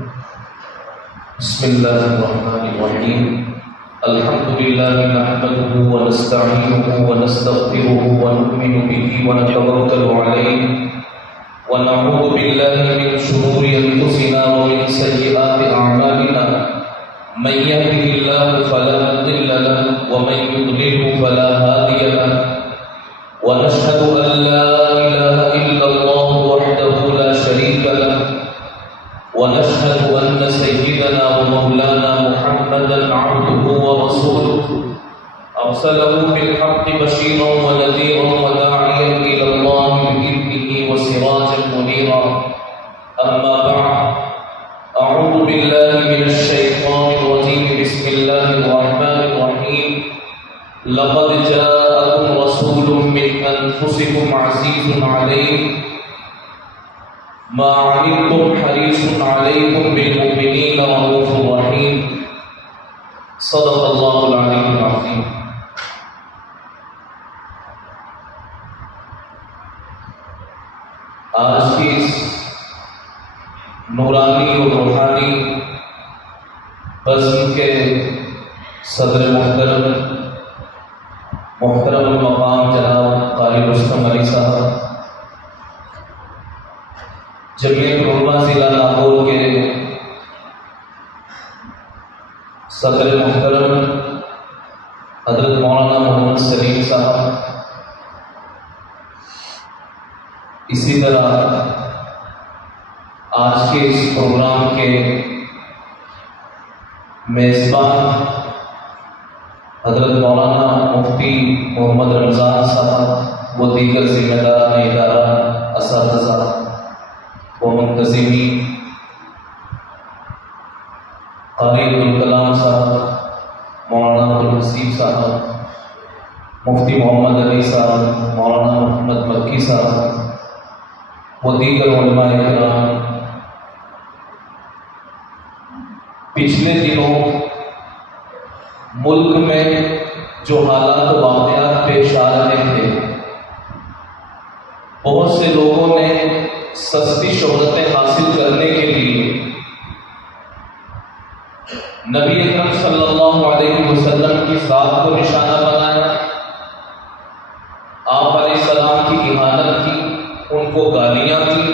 بسم الله الرحمن الرحيم الحمد لله نحمده ونستعينه ونستغفره ونؤمن به ونتوكل عليه ونعوذ بالله من شرور أنفسنا ومن سيئات أعمالنا من يهده الله فلا مضل له ومن يضلل فلا هادي له ونشهد أن لا إله إلا الله وحده لا شريك له ونشهد أن سيدنا ومولانا محمدا عبده ورسوله أرسله بالحق بشيرا ونذيرا وداعيا إلى الله بإذنه وسراجا منيرا أما بعد أعوذ بالله من الشيطان الرجيم بسم الله الرحمن الرحيم لقد جاءكم رسول من أنفسكم عزيز عليه ما عنتم حريص عليكم بالمؤمنين رؤوف رحيم صدق الله العلي العظيم. آج کی اس نورانی اور روحانی بزم کے صدر محترم المقام جناب قاری رستم علی صاحب، جمعیت علماء ضلع لاہور کے صدر محترم حضرت مولانا محمد سلیم صاحب، اسی طرح آج کے اس پروگرام کے میزبان حضرت مولانا مفتی محمد رمضان صاحب و دیگر ذمہ داران ادارہ، اساتذہ و منتظمین، قاری عبدالکلام صاحب، مولانا عبدالحسیب صاحب، مفتی محمد علی صاحب، مولانا محمد مکی صاحب و دیگر علماء کرام، پچھلے دنوں ملک میں جو حالات و واقعات پیش آ رہے تھے، بہت سے لوگوں نے سستی شہرتیں حاصل کرنے کے لیے نبی اکرم صلی اللہ علیہ وسلم کی ذات کو نشانہ بنایا، آپ علیہ السلام کی اہانت کی، ان کو گالیاں دی.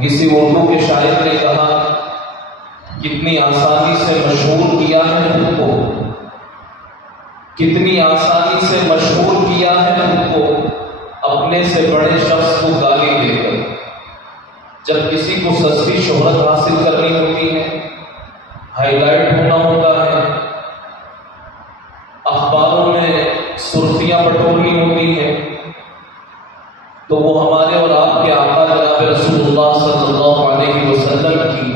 کسی اردو کے شاعر نے کہا کتنی آسانی سے مشہور کیا ہے خود کو، کتنی آسانی سے مشہور کیا ہے خود کو اپنے سے بڑے شخص کو گالی دے کر. جب کسی کو سستی شہرت حاصل کرنی ہوتی ہے، ہائی لائٹ ہونا ہوتا ہے، اخباروں میں سرخیاں بٹورنی ہوتی ہیں، تو وہ ہمارے اور آپ کے آقا جناب رسول اللہ صلی اللہ علیہ وسلم کی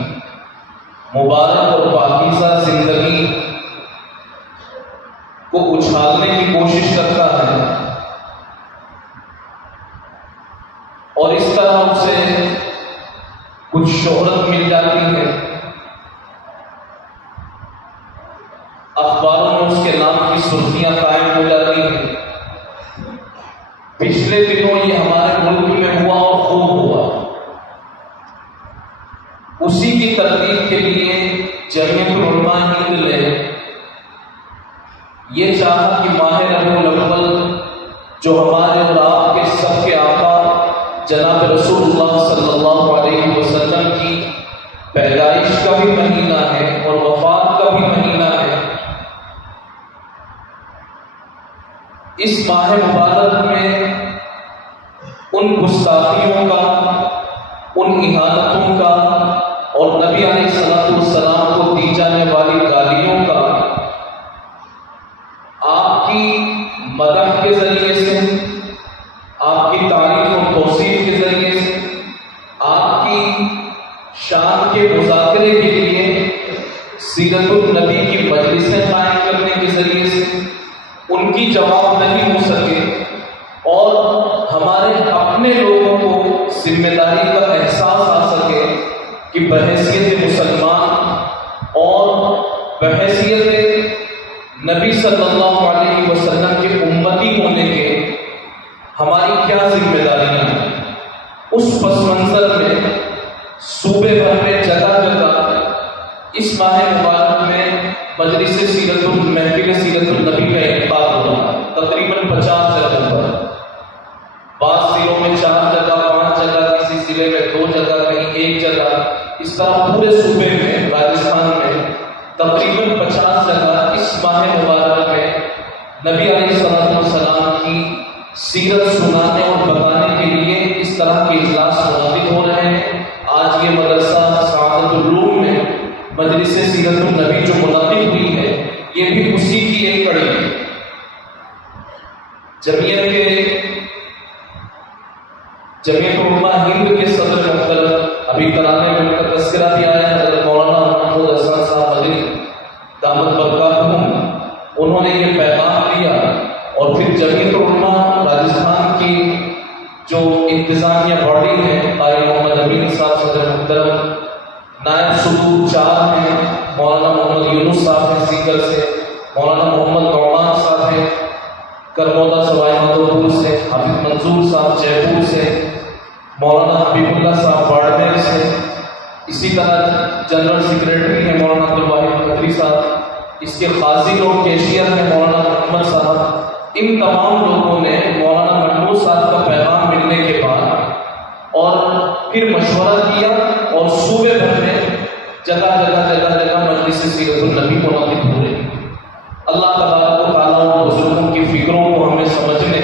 مبارک اور پاکیزہ زندگی کو اچھالنے کی کوشش کرتا ہے، اور اس طرح اسے کچھ شہرت مل جاتی ہے، اخباروں میں اس کے نام کی سرخیاں قائم ہو جاتی ہیں. پچھلے دنوں یہ ہمارے ملک میں ہوا اور خوب ہوا. اسی کی ترتیب کے لیے جمعیت علماء ہند نے یہ چاہا کہ ماہ ربیع الاول، جو ہمارے اور آپ کے سب کے آقا جناب رسول اللہ صلی اللہ علیہ وسلم کی پیدائش کا بھی مہینہ ہے اور وفات کا بھی مہینہ ہے، اس ماہ مبارک میں ان گستاخیوں کا، ان اہانتوں کا اور نبی علیہ السلام کو دی جانے والی گالیوں کا آپ کی مدح کے ذریعے سے، آپ کی تعریف اور توصیف کے ذریعے سے، آپ کی شان کے مذاکرے کے لیے سیرت النبی کی مجلسیں قائم کرنے کے ذریعے سے ان کی جواب نہیں ہو سکے، اور ہمارے اپنے لوگوں کو ذمہ داری کا احساس آ سکے کہ بحیثیت مسلمان اور بحیثیت نبی صلی اللہ علیہ وسلم کے امتی ہونے کے ہماری کیا ذمہ داریاں ہیں. اس پس منظر میں نبی علیہ السلام کی سیرت سنانے اور بتانے کے لیے اس طرح کے اجلاس منعقد ہو رہے ہیں۔ آج یہ مدرسہ سعادت الروم میں مجلس سیرت النبی جو منعقد ہوئی ہے، یہ بھی اسی کی ایک کڑی ہے۔ جمعیت علماء ہند کے صدر محترم ابھی کرانے میں ان کا تذکرہ بھی آیا، حضرت مولانا محمود حسن صاحب مدنی دامت برکاتہم، انہوں نے یہ پیغام دیا، اور پھر جمعیت علماء راجستھان کی جو انتظامیہ باڈی ہے، قاری محمد امین صاحب صدر محترم، نائب صدور 4 ہیں، مولانا محمد یونس صاحب ہیں سیکر سے، مولانا محمد نعمان صاحب ہیں کرمودا سوائے مادھوپور سے، حافظ منظور صاحب جے پور سے، مولانا حبیب اللہ صاحب باڑمیر سے، اسی طرح جنرل سیکریٹری ہیں مولانا عبدالواحد قدری صاحب، اس کے قاضی لوگ کیشیئر ہیں مولانا محمد صاحب۔ ان تمام لوگوں نے مولانا محمود صاحب کا پیغام ملنے کے بعد اور پھر مشورہ کیا، اور صوبے بھر میں جگہ جگہ مجلس سیرت النبی منعقد ہو رہی ہے۔ اللہ تبارک و تعالیٰ اور بزرگوں کی فکروں کو ہمیں سمجھنے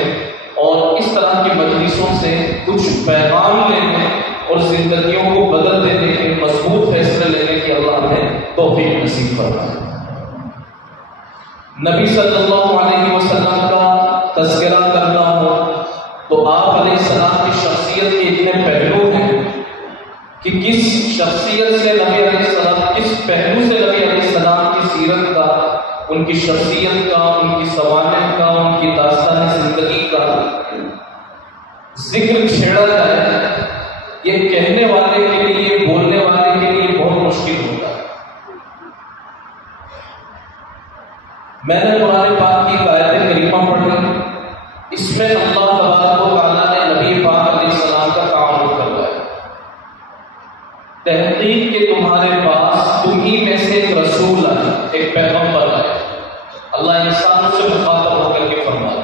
اور اس طرح کی مجلسوں سے کچھ پیغام لینے اور زندگیوں کو بدل دینے کے مضبوط فیصلے لینے کی اللہ ہمیں توفیق نصیب فرمائے۔ نبی صلی اللہ علیہ وسلم کا تذکرہ کرنا ہو تو آپ علیہ السلام کی شخصیت کے اتنے پہلو ہیں کہ کس شخصیت سے نبی علیہ السلام، کس پہلو سے نبی علیہ السلام کی سیرت کا، ان کی شخصیت کا، ان کی سوانح کا، ان کی داستان زندگی کا ذکر چھیڑا جائے، یہ کہنے والے کے لیے، بولنے والے کے لیے بہت مشکل ہوتا ہے۔ میں نے قرآن پاک کی آیت کریمہ پڑھی، اس میں اللہ تبارک و تعالیٰ نے نبی پاک علیہ السلام کا تعارف کروایا۔ تحقیق کہ تمہارے پاس تمہیں میں سے ایک رسول آئے، ایک پیغمبر آئے۔ اللہ انسانوں سے مخاطب ہو کر کے فرمایا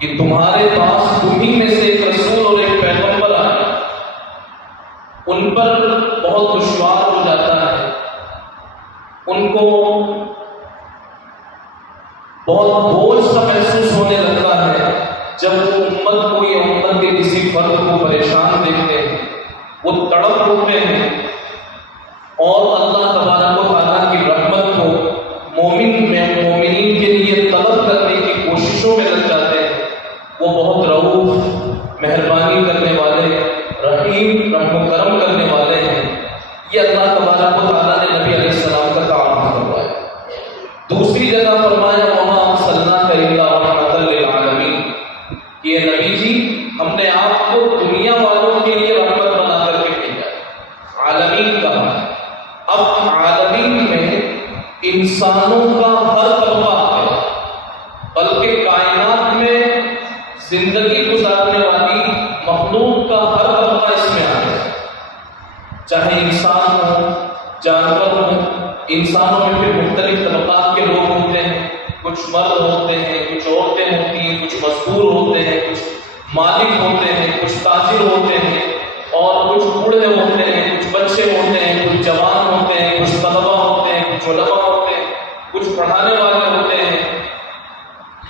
کہ تمہارے پاس تمہیں میں سے ایک رسول اور ایک پیغمبر آئے، ان پر بہت دشوار ہو جاتا ہے، ان کو بہت بوجھ سا محسوس ہونے لگتا ہے جب وہ امت کو یا امت کے کسی فرد کو پریشان دیکھتے ہیں، وہ تڑپ اٹھتے ہیں اور اللہ تبارک و تعالیٰ کی رحمت کو مومنین کے لیے طلب کرنے کی کوششوں میں لگ جاتے ہیں۔ وہ بہت رؤوف، مہربانی کرنے والے، رحیم، رحم و کرم کرنے والے ہیں۔ یہ اللہ تبارک و تعالیٰ نے نبی علیہ السلام کا تعارف کروایا۔ دوسری جگہ فرمایا وما ارسلناک الا رحمۃ للعالمین، یہ نبی جی ہم نے آپ کو دنیا والوں کے لیے رحمت بنا کر کے بھیجا۔ عالمین کا اب عالمین میں انسانوں کا ہر طبقہ ہے، بلکہ کائنات میں زندگی گزارنے والی مخلوق کا ہر طبقہ اس میں آ ہے، چاہے انسان ہو، جانور ہو۔ انسانوں میں پھر مختلف طبقات کے لوگ ہوتے ہیں، کچھ مرد ہوتے ہیں، کچھ عورتیں ہوتی ہیں، کچھ مزدور ہوتے ہیں، کچھ مالک ہوتے ہیں، کچھ تاجر ہوتے ہیں، اور کچھ بوڑھے ہوتے ہیں، کچھ بچے ہوتے ہیں، کچھ جوان ہوتے ہیں، کچھ طلبہ ہوتے ہیں، کچھ علماء ہوتے ہیں، کچھ پڑھانے والے ہوتے ہیں۔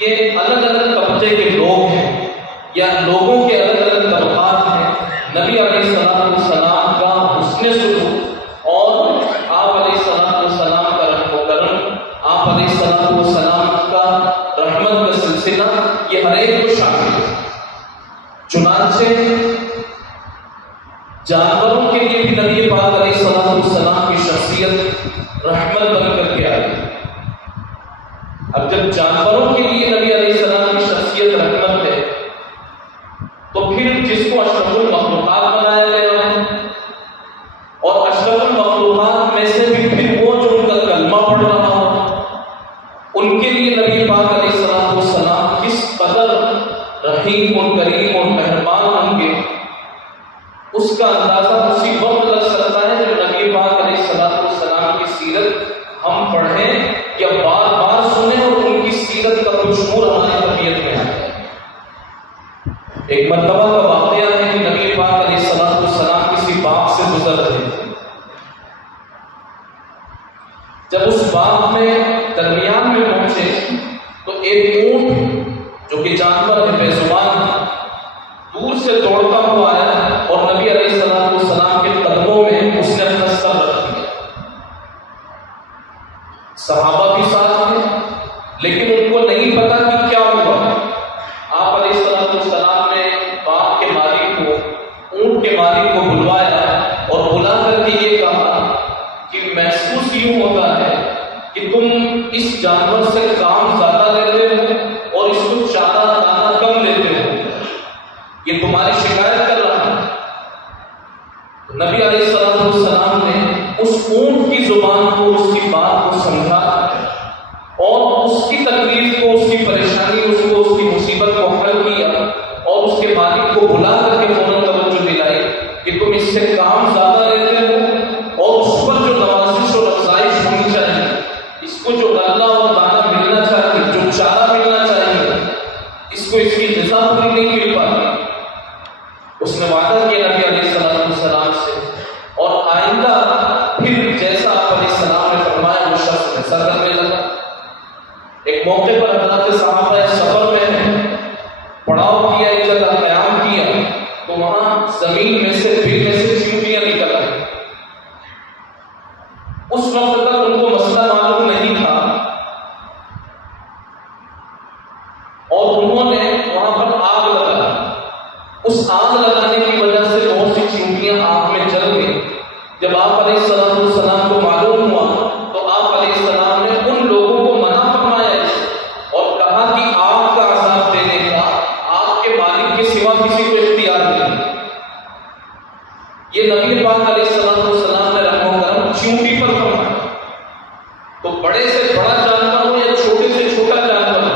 یہ الگ الگ طبقے کے لوگ ہیں یا لوگوں کے الگ الگ طبقات ہیں۔ نبی علیہ السلام کا حسن سلوک اور آپ علیہ السلام کا رحم و کرم، آپ علیہ السلام کا رحمت کا سلسلہ، یہ ہر ایک کو شامل ہے۔ چنانچہ جانوروں کے لیے بھی نبی پاک علیہ السلام کی شخصیت رحمت بن کر کے آئی۔ اب جب جانوروں کے لیے نبی علیہ السلام کی شخصیت رحمت ہے، تو پھر جس کو اشرف المخلوقات بنایا گیا ہے، اور اشرف المخلوقات میں سے بھی پھر وہ جو ان کا کلمہ پڑھ رہا ہو، ان کے لیے نبی پاک علیہ السلام کس قدر رحیم اور کریم اور مہربان ہوں گے، اس کا اندازہ اسی وقت لگ سکتا ہے جب نبی پاک علیہ السلام کی سیرت ہم پڑھیں یا بار بار سنیں اور ان کی سیرت کا خوشبو ہماری طبیعت میں آ جائے۔ ایک مرتبہ کا واقعہ ہے کہ نبی پاک علیہ السلام کسی باغ سے گزر رہے تھے۔ جب اس باغ میں درمیان میں پہنچے تو ایک اونٹ جو کہ جانور ہے بے زبان دور سے دوڑتا ہوا آیا اور نبی علیہ السلام کے قدموں میں اس نے اپنا سر رکھ دیا. صحابہ بھی ساتھ ہیں لیکن ان کو نہیں پتا کہ کیا ہوا. آپ علیہ السلام نے باغ کے مالک کو اونٹ کے مالک کو بلوایا اور بلا کر کے یہ کہا کہ محسوس یوں ہوتا ہے کہ تم اس جانور سے کام زیادہ لیتے ہو اور اس کو چارہ دانہ کم لیتے ہو. یہ تمہاری شکایت کر رہا ہے. نبی علیہ السلام نے اس اونٹ کی زبان کو اس کی بات کو سمجھا اور اس کی تکلیف کو اس کی پریشانی اس کی مصیبت کو حل کیا اور اس کے مالک کو بلا کر کے فوراً توجہ دلائی کہ تم اس سے کام زیادہ لیتے ہو اور اس پر جو نوازش اور افزائش ہونی چاہیے, اس کو جو غلہ اور دانہ ملنا چاہیے, جو چارہ ملنا چاہیے, اس کو اس کی غذا پوری نہیں مل پاتی. اس نے وعدہ کیا نبی علیہ السلام سے اور آئندہ پھر جیسا آپ علیہ السلام نے فرمایا وہ شخص ایسا کرنے لگا. ایک موقع پر حضرات صحابہ سفر میں ہیں, پڑاؤ کیا, ایک جگہ قیام کیا تو وہاں زمین میں سے بل میں سے چیونٹیاں نکل آئی. اس وقت تک ان کو مسئلہ معلوم نہیں تھا اور انہوں نے وہاں پر آگ لگائی. اس آگ لگانے کی وجہ سے بہت سی چیونٹیاں آگ میں جل گئی. جب آپ علیہ السلام کو معلوم ہوا تو آپ علیہ السلام نے ان لوگوں کو منع فرمایا اور کہا کہ آگ کا عذاب دینے کا آگ کے مالک کے سوا کسی کو اختیار نہیں. یہ نبی پاک علیہ السلام نے رحم و کرم چیونٹی پر فرمایا. تو بڑے سے بڑا جانور ہو یا چھوٹے سے چھوٹا جانور ہو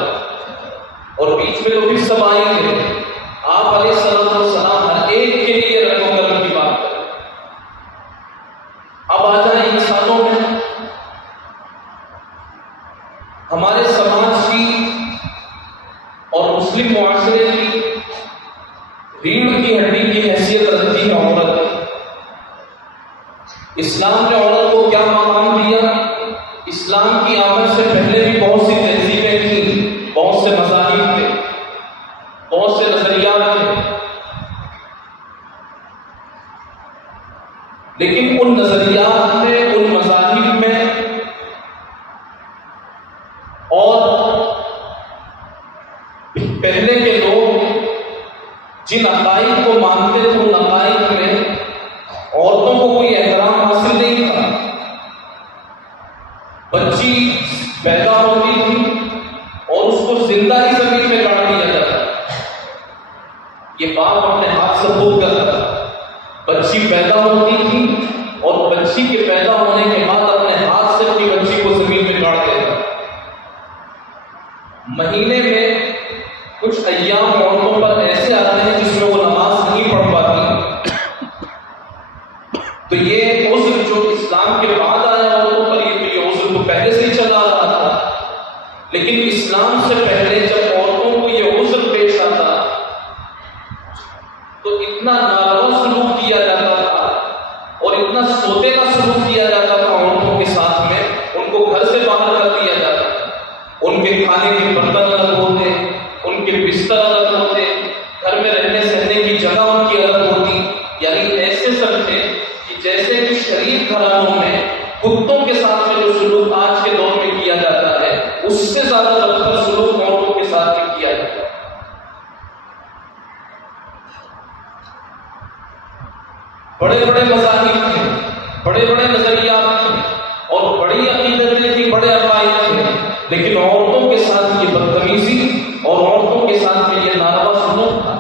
اور بیچ میں تو بھی سب آئیں گے, آپ علیہ السلام ہر ایک کے لیے رحم و کرم کی بات کریں. اب آ جائیں انسانوں میں. ہمارے سماج کی اور مسلم معاشرے کی ریڑھ کی ہڈی کی حیثیت رکھتی ہے عورت. اسلام نے عورت کو کیا مقام دیا؟ اسلام کی آمد سے پہلے بھی بہت سی تہذیبیں تھیں, بہت سے مذاہب تھے, بہت سے نظریات تھے, لیکن ان نظریات میں, ان مذاہب میں اور پہلے کے لوگ جن عقائد کو مانتے تھے ان عقائد میں عورتوں کو کوئی احترام حاصل نہیں تھا. بچی پیدا ہوتی تھی اور اس کو زندہ ہی زمین میں گاڑ دیا جاتا. یہ باپ اپنے ہاتھ سے خود کرتا. بچی پیدا ہوتی تھی اور بچی کے پیدا ہونے کے بعد اپنے ہاتھ سے اپنی بچی کو زمین میں گاڑ دیتا. مہینے میں کچھ ایام عورتوں پر ایسے آتے ہیں جس میں وہ نماز نہیں پڑھ پاتی. تو یہ عذر جو اسلام کے بعد آیا عورتوں پر, یہ عذر تو پہلے سے ہی چلا آ رہا تھا, لیکن اسلام سے پہلے جب عورتوں کو یہ عذر پیش آتا تو اتنا ناروا سلوک کیا جاتا تھا اور اتنا سوتے کا سلوک کیا جاتا تھا عورتوں کے ساتھ میں. ان کو گھر سے باہر کر دیا جاتا تھا. ان کے کھانے کے برتن الگ ہوتے, ان کے بستر الگ ہوتے, گھر میں رہنے سہنے کی جگہ ان کی الگ ہوتی. یعنی ایسے سب تھے کہ جیسے کہ شریف گھرانوں میں کتوں کے ساتھ میں جو سلوک آج کے دور میں کیا جاتا ہے اس سے زیادہ بدتر سلوک عورتوں کے ساتھ میں کیا جاتا ہے. بڑے بڑے مذاہب تھے, بڑے بڑے نظریات تھے اور بڑی عقیدتیں تھیں, بڑے عقائد تھے, لیکن عورتوں کے ساتھ یہ بدتمیزی اور عورتوں کے ساتھ میں یہ ناروا سلوک تھا.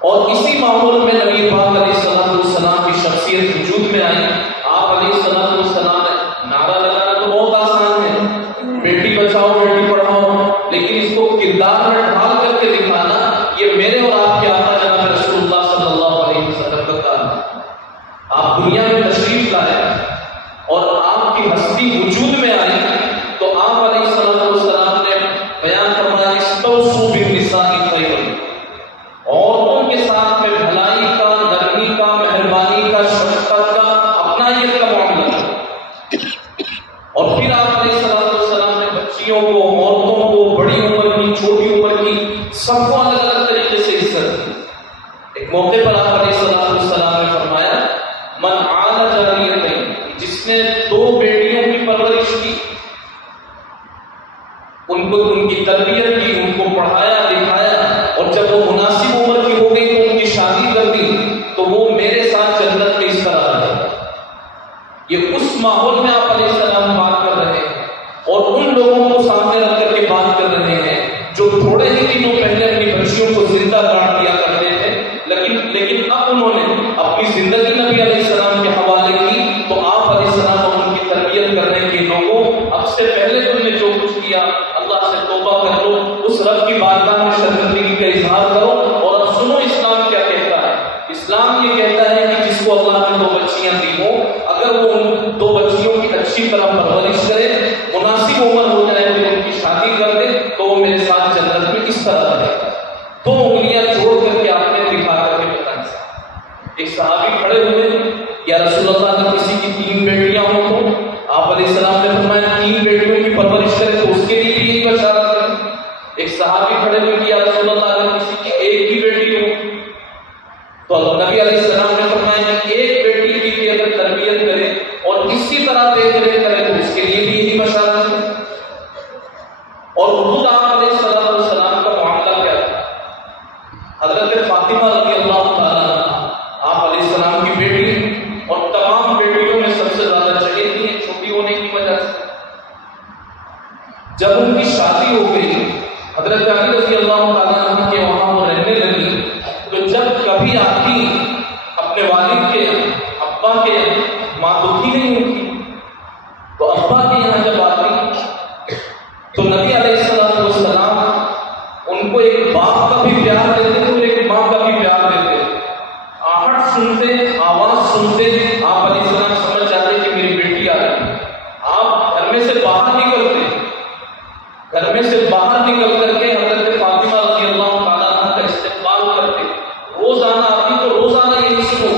اور اسی ماحول میں نبی پاک علیہ السلام کی شخصیت وجود میں آئی. آپ علیہ السلام نے نعرہ لگانا تو بہت آسان ہے, بیٹی بچاؤ بیٹی پڑھاؤ, لیکن اس کو کردار میں ڈھال کر کے دکھانا یہ میرے اور آپ کے آقا جناب رسول اللہ صلی اللہ علیہ وسلم کا کام ہے. آپ دنیا میں تشریف لائے اور آپ کی ہستی وجود میں آئی تو آپ علیہ السلام نے بیان فرمایا استوصوا بالنساء خیرا. عورتوں کے ساتھ میں بھلائی کا, نرمی کا, مہربانی کا, شفقت کا, اپنائیت کا معاملہ. اور پھر آپ علیہ السلام نے بچیوں کو, عورتوں کو, بڑی عمر کی چھوٹی عمر کی، سب کو الگ الگ طریقے سے عزت دی۔ ایک موقع پر آپ علیہ السلام نے فرمایا من عال جاریتین، جس نے 2 بیٹیوں کی پرورش کی، ان کو ان کی تربیت کی، ان کو پڑھایا لکھایا، اور جب وہ مناسب عمر کی ہو گئی تو ان کی شادی کر دی، تو وہ میرے ساتھ جنت میں اس طرح رہے۔ یہ اس ماحول میں آپ علیہ السلام بات کر رہے ہیں، اور ان لوگوں کو سامنے رکھ کر کے بات کر رہے ہیں جو تھوڑے ہی دنوں پہلے اپنی بچیوں کو زندہ کاٹ دیا کرتے تھے، لیکن اب انہوں نے اپنی زندگی نبی علیہ السلام کے حوالے کی، تو آپ علیہ السلام اور ان کی تربیت کرنے کے لوگوں، اب سے پہلے تم نے جو کچھ کیا اللہ سے توبہ کر لو، اس رب کی بارگاہ میں شرمندگی کا اظہار کرو، اور اب سنو اسلام کیا کہتا ہے۔ اسلام یہ کہتا ہے کہ جس کو اللہ نے 2 بچیاں دی ہوں، اگر وہ ان 2 بچیوں کی اچھی طرح پرورش کرے، مناسب عمر ہو جائے تو ان کی شادی کر دے، تو وہ میرے ساتھ جنت میں اس طرح رہے گا۔ 2 انگلیاں جوڑ کر کے آپ نے دکھا کر کے بتایا۔ ایک صحابی کھڑے ہوئے، یا رسول اللہ نے کسی کی 3 بیٹیاں ہوں تو آپ علیہ السلام نے فرمایا 3 بیٹیوں کی پرورش کرے تو اس کے لیے بھی یہی بشارت ہے۔ ایک صحابی کھڑے ہوئے کہ یا رسول اللہ نے کسی کی 1 ہی بیٹی ہو، تو نبی علیہ السلام نے فرمایا کہ 1 بیٹی کی اگر تربیت کرے اور اسی طرح دیکھ ریکھ کرے تو اس کے لیے بھی یہی بشارت ہے۔ اور خود آپ علیہ السلام کا معاملہ کیا تھا؟ حضرت فاطمہ رضی اللہ تعالیٰ عنہا آپ علیہ السلام کی بیٹی، اور تمام بیٹیوں میں سب سے زیادہ چہیتی ہیں چھوٹی ہونے کی وجہ سے۔ جب ان کی شادی ہو گئی، حضرت علی رضی اللہ تعالیٰ عنہ کے وہاں وہ رہنے لگی، تو جب کبھی آتی اپنے والد کے ابا کے ماں دکھی نہیں ہوتی، تو ابا کے یہاں جب آتی تو نبی علیہ السلام ان کو ایک باپ کا بھی پیار دیتے تھے اور ایک ماں کا بھی پیار دیتے۔ آہٹ سنتے، آواز سنتے، آپ علیہ السلام سمجھ جاتے کہ میری بیٹی آ رہی۔ آپ گھر میں سے باہر نکلتے، گھر میں سے باہر نکل کر کے حضرت فاطمہ رضی اللہ تعالیٰ عنہ کا استقبال کرتے۔ روزانہ آتی تو روزانہ یہی سنو،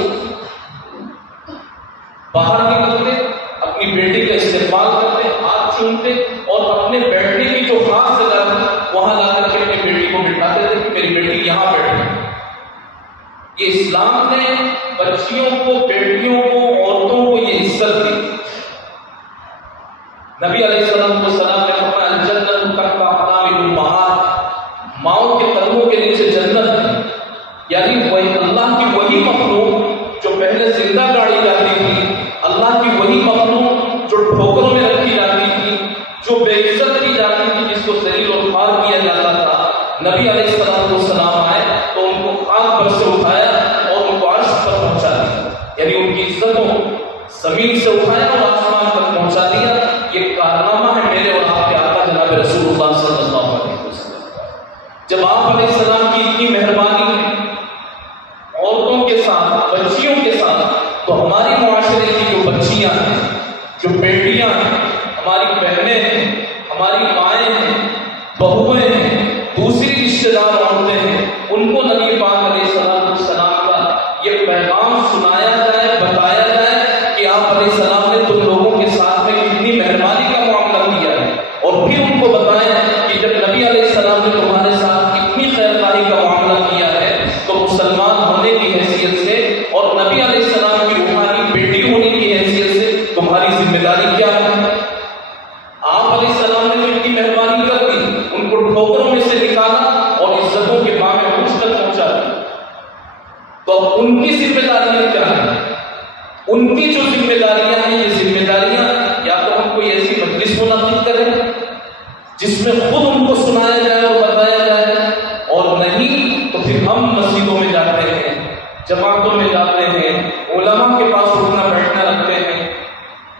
باہر نکلتے اپنی بیٹی کا استقبال کرتے، ہاتھ چومتے، اور اپنے بیٹھنے کی جو خاص جگہ تھی وہاں جا کر کے اپنی بیٹی کو بٹھاتے تھے کہ میری بیٹی یہاں بیٹھے۔ یہ اسلام نے بچیوں کو، بیٹیوں کو، عورتوں کو یہ عزت دی۔ نبی علیہ السلام نے فرمایا الجنت تحت اقدام الامہات، ماؤں کے قدموں کے نیچے جنت ہے، یعنی وہی اللہ کی وہی مخلوق جو پہلے زندہ گاڑی جاتی تھی، اللہ کی وہی مخلوق جو ٹھوکروں میں رکھی جاتی تھی، جو بے عزت کی جاتی تھی، جس کو ذلیل و خوار کیا جاتا تھا، نبی علیہ السلام آئے تو ان کو خاک پر سے اٹھایا اور ان کو عرش پر پہنچا دیا، یعنی ان کی عزتوں زمین سے اٹھایا اور آسمان تک پہنچا دیا۔ یہ کارنامہ ہے میرے اور آپ کے آقا جناب رسول اللہ صلی اللہ علیہ وسلم۔ جب آپ علیہ السلام کی اتنی مہربانی ہے عورتوں کے ساتھ، بچیوں کے ساتھ، تو ہماری معاشرے کی جو بچیاں ہیں، جو بیٹیاں ہیں، ہماری بہنیں ہیں، ہماری مائیں ہیں، بہویں ہیں، دوسری رشتہ دار عورتیں ہیں، ان کو نبی پاک علیہ السلام کا یہ پیغام سنایا جائے، بتایا جائے کہ آپ علیہ السلام نے تم لوگوں کے ساتھ میں کتنی مہربانی کا معاملہ کیا ہے، اور پھر ان کو بتائیں کہ جب نبی علیہ السلام نے تمہارے ساتھ اتنی خیر خواہی کا معاملہ کیا ہے تو مسلمان ہونے کی حیثیت سے اور نبی علیہ السلام کی روحانی بیٹی ہونے کی حیثیت سے تمہاری ذمہ داری کیا ہے۔ آپ علیہ السلام نے تو اتنی مہربانی کر دی، ان کو ٹھوکروں میں سے نکالا اور عزتوں کے باغ میں مجھ تک پہنچا دیا، تو اب ان کی ذمہ داریاں کیا ہیں؟ ان کی جو ذمہ داریاں ہیں، یہ ذمہ داریاں یا تو ہم کوئی ایسی مجلس منعقد کریں جس میں خود ان کو سنایا جائے اور بتایا جائے، اور نہیں تو پھر ہم مسجدوں میں جاتے ہیں، جماعتوں میں جاتے ہیں، علماء کے پاس اٹھنا بیٹھنا رکھتے ہیں،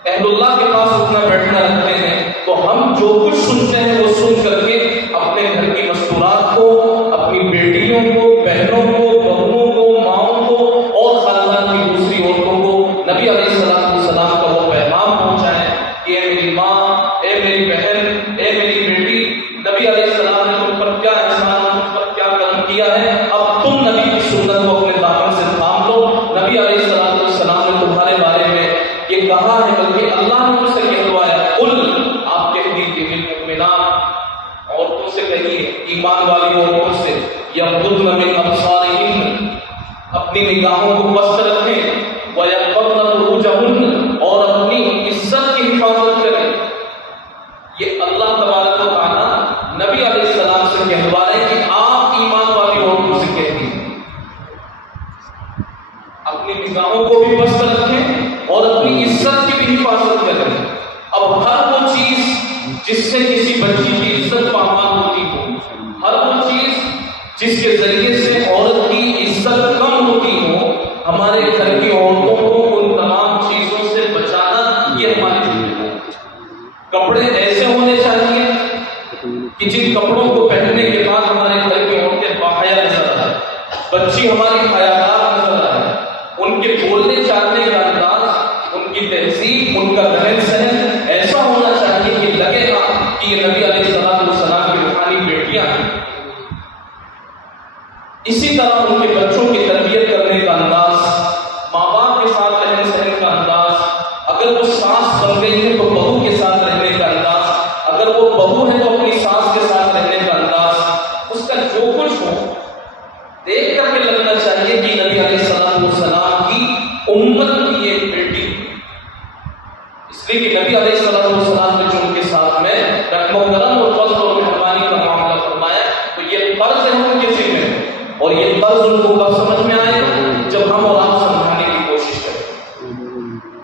اہل اللہ کے پاس اٹھنا بیٹھنا رکھتے ہیں، تو ہم جو کچھ سنتے ہیں وہ سن کر کے اپنے گھر کی مستورات کو، اپنی بیٹیوں کو، بہنوں کو، بہنوں کو، ماؤں کو اور خاندان کی دوسری عورتوں کو نبی علیہ السلام کا وہ پیغام پہنچائیں کہ اے میری ماں، اے میری بہن، اے میری بیٹی، نبی علیہ السلام نے تم پر کیا احسان، تم پر کیا کرم کیا ہے، اب تم نبی کی سنت کو اپنے دامن سے تھام لو۔ نبی علیہ السلام نے تمہارے بارے میں یہ کہا ہے، بلکہ اللہ نے ان سے کہلوایا، قل، آپ کہہ دیجیے للمؤمنات، عورتوں سے کہیے، ایمان والی عورتوں سے یغضضن من ابصارہن، اپنی نگاہوں کو پست رکھیں، وَيَحْفَظْنَ فُرُوجَهُنَّ، اور اپنی عزت کی حفاظت کریں۔ یہ اللہ تبارک و تعالیٰ نبی علیہ السلام سے کہوا رہے ہیں کہ آپ ایمان والی عورتوں سے کہتی ہیں اپنی نگاہوں کو بھی پست رکھیں اور اپنی عزت کی بھی حفاظت کریں۔ اب ہر وہ چیز جس سے کسی بچی کی عزت پامال ہوتی ہو، ہر وہ چیز جس کے ذریعے سے عورت کی عزت کم ہوتی ہو، ہمارے گھر کی عورتوں کو ان تمام چیزوں سے بچانا یہ ہماری ذمہ داری ہے۔ کپڑے ایسے ہونے چاہیے کہ جن کپڑوں کو پہننے کے بعد ہمارے گھر کی عورتیں باحیا نظر آئے، بچی ہماری حیادار نظر آئے، ان کے بولنے چالنے کا انداز، ان کی تہذیب، ان کا رہن سہن ایسا ہونا چاہیے کہ لگے گا کہ یہ نبی علیہ السلام کی روحانی بیٹیاں ہیں۔ اسی طرح ان کے بچوں کی تربیت کرنے کا انداز، ماں باپ کے ساتھ رہن سہن کا انداز، اگر وہ ساس بن گئی ہے تو بہو کے ساتھ رہنے کا انداز، اگر وہ بہو ہے تو اپنی ساس کے ساتھ رہنے کا انداز، اس کا جو کچھ ہو دیکھ کر کے لگنا چاہیے کہ نبی علیہ السلام کی امت کی ایک بیٹی، اس لیے کہ نبی علیہ السلام نے جو ان کے ساتھ میں رحم و کرم اور فضل اور مہربانی کا معاملہ فرمایا، تو یہ قرض ہے ان کے ذمہ، اور یہ قرض ان کو کب سمجھ میں آئے جب ہم اور آپ سمجھانے کی کوشش کریں۔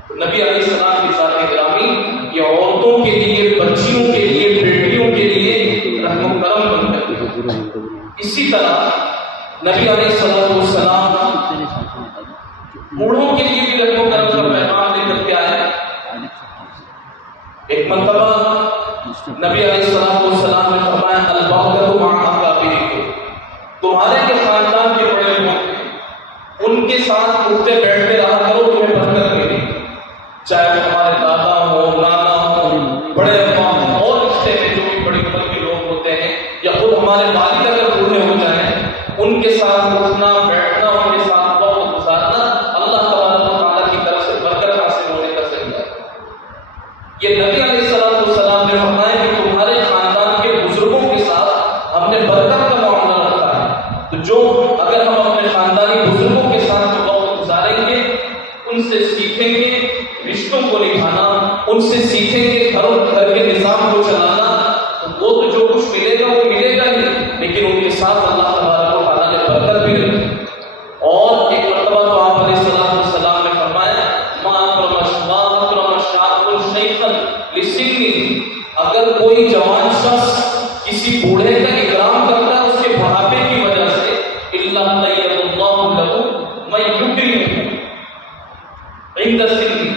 تو نبی علیہ السلام کی ذات گرامی یہ عورتوں کے لیے، بچیوں کے لیے، بیٹیوں کے لیے رحم و کرم بن گئے۔ اسی طرح نبی علیہ السلام بوڑھوں کے لیے بھی رحم و کرم کا پیغام لے کر کے آئے۔ ایک مرتبہ نبی علیہ السلام نے فرمایا البرکۃ مع اکابرکم، تمہارے جو خاندان کے بڑے لوگ ان کے ساتھ اٹھتے بیٹھتے رہا کرو، تمہیں برکت ملے گی، چاہے وہ ہمارے دادا ہو، نانا ہو، بڑے ابا ہو، اور رشتے میں جو بھی بڑی عمر کے لوگ ہوتے ہیں، یا خود ہمارے والد اگر بوڑھے ہو جائیں، ان کے ساتھ اٹھنا بیٹھنا، ان کے ساتھ وقت گزارنا اللہ تبارک و تعالیٰ کی طرف سے برکت حاصل ہونے کا ذریعہ ہے۔ یہ نبی علیہ السلام نے فرمایا کہ تمہارے خاندان کے بزرگوں کے ساتھ ہم نے برکت کا معاملہ رکھا ہے، تو جو اگر ہم اپنے خاندانی بزرگوں کے ساتھ وقت گزاریں گے، ان سے سیکھیں گے رشتوں کو نبھانا، ان سے سیکھیں گے گھر کے نظام کو چلانا، تو وہ تو جو کچھ ملے گا وہ ملے گا ہی، لیکن ان کے ساتھ اللہ تبارک و تعالیٰ نے برکت بھی رکھی۔ اور ایک مرتبہ تو آپ علیہ السلام نے فرمایا ما اکرم شاب شیخا لسنہ، اگر کوئی جوان شخص کسی بوڑھے کا اکرام کرتا ہے اس کے بڑھاپے کی وجہ سے، الا طیب اللہ له من یکرمہ عند سنہ،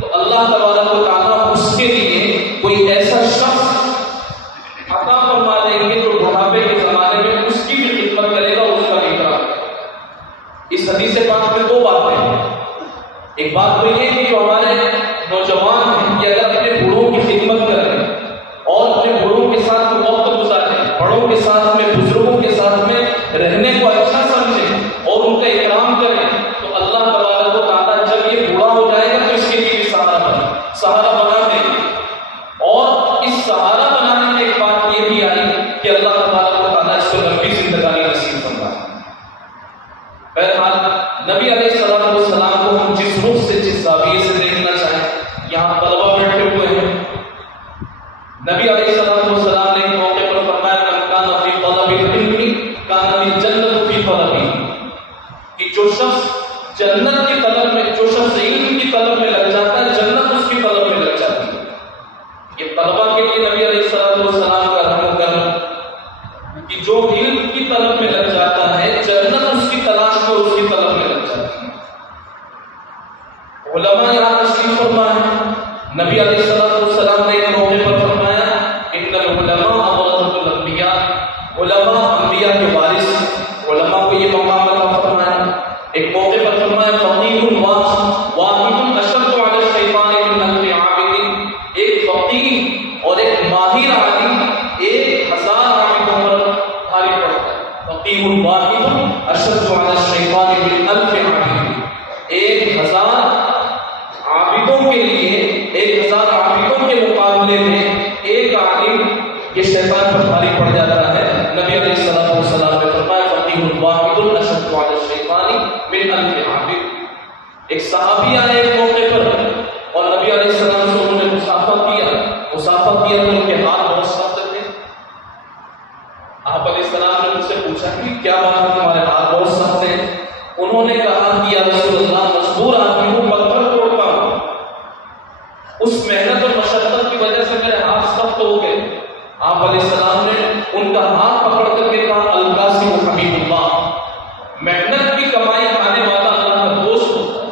تو اللہ تبارک و تعالیٰ اس کے لیے کوئی ایسا شخص عطا فرما دیں گے جو بڑھاپے کے زمانے میں اس کی بھی خدمت کرے گا، اس کا بھی اکرام کرے گا۔ اس حدیث پاک میں دو باتیں ہیں، ایک بات تو یہ کہ جو ہمارے نوجوان ہیں کہ اگر اپنے بوڑھوں کی خدمت کریں اور اپنے بوڑھوں کے ساتھ وقت گزاریں، بڑوں کے ساتھ میں، بزرگوں کے ساتھ میں رہنے کو اچھا سمجھیں اور ان کا اکرام کریں، تو اللہ تبارک و تعالیٰ جب یہ بوڑھا ہو جائے گا تو اس کے لیے سہارا بنا دے گا۔ اور اس سہارا بنانے میں ایک بات یہ بھی آئی کہ اللہ تبارک و تعالیٰ اس کو لمبی زندگانی نصیب فرمائے۔ بہرحال نبی علیہ السلام کو ہم جس رخ سے، جس زاویے سے دیکھنا چاہیں، یہاں طلبہ بیٹھے ہوئے ہیں، نبی علیہ السلام نے ایک موقع پر فرمایا من کان فی طلب العلم کان الجنۃ فی طلبہ، کہ جو شخص جنت کی طلب میں، جو شخص علم کی طلب میں لگ جاتا ہے، جنت اس کی طلب میں لگ جاتی ہے۔ یہ طلبہ کے لیے نبی علیہ السلام کا رحم و کرم کہ جو علم کی طلب میں لگ جاتا ہے، جنت اس کی تلاش میں، اس کی طلب میں لگ جاتی ہے۔ علماء یہاں تشریف فرما ہے، نبی علیہ السلام نے ایک موقع پر فرمایا ان العلماء ورثۃ الانبیاء، علماء انبیاء کے وارث ہیں، علماء کو یہ مقام عطا فرمایا۔ ایک موقع پر فرمایا فقیہ واحد اشد علی الشیطان من الف عابد، ایک فقیہ اور ایک ماہر عالم 1000 عابدوں پر بھاری پڑتا ہے۔ فقیہ واحد اشد علی الشیطان من الف عابد، 1000 عابدوں کے لیے، 1000 عابدوں کے مقابلے میں ایک عالم یہ شیطان پر بھاری پڑ جاتا ہے۔ نبی صحابی آئے ایک موقع پر اور نبی علیہ السلام سے انہوں نے مصافحہ کیا تو ان کے ہاتھ بہت سخت تھے. آپ علیہ السلام نے ان سے پوچھا کہ کیا بات ہے تمہارے ہاتھ بہت سخت ہیں؟ انہوں نے کہا کہ یا رسول اللہ مجبور آدمی ہوں، پتھر توڑتا ہوں، اس محنت اور مشقت کی وجہ سے میرے ہاتھ سخت ہو گئے. آپ علیہ السلام نے ان کا ہاتھ پکڑ کر کے کہا القاسم حبیب اللہ، محنت کی کمائی کھانے والا اللہ کا دوست ہوتا ہے.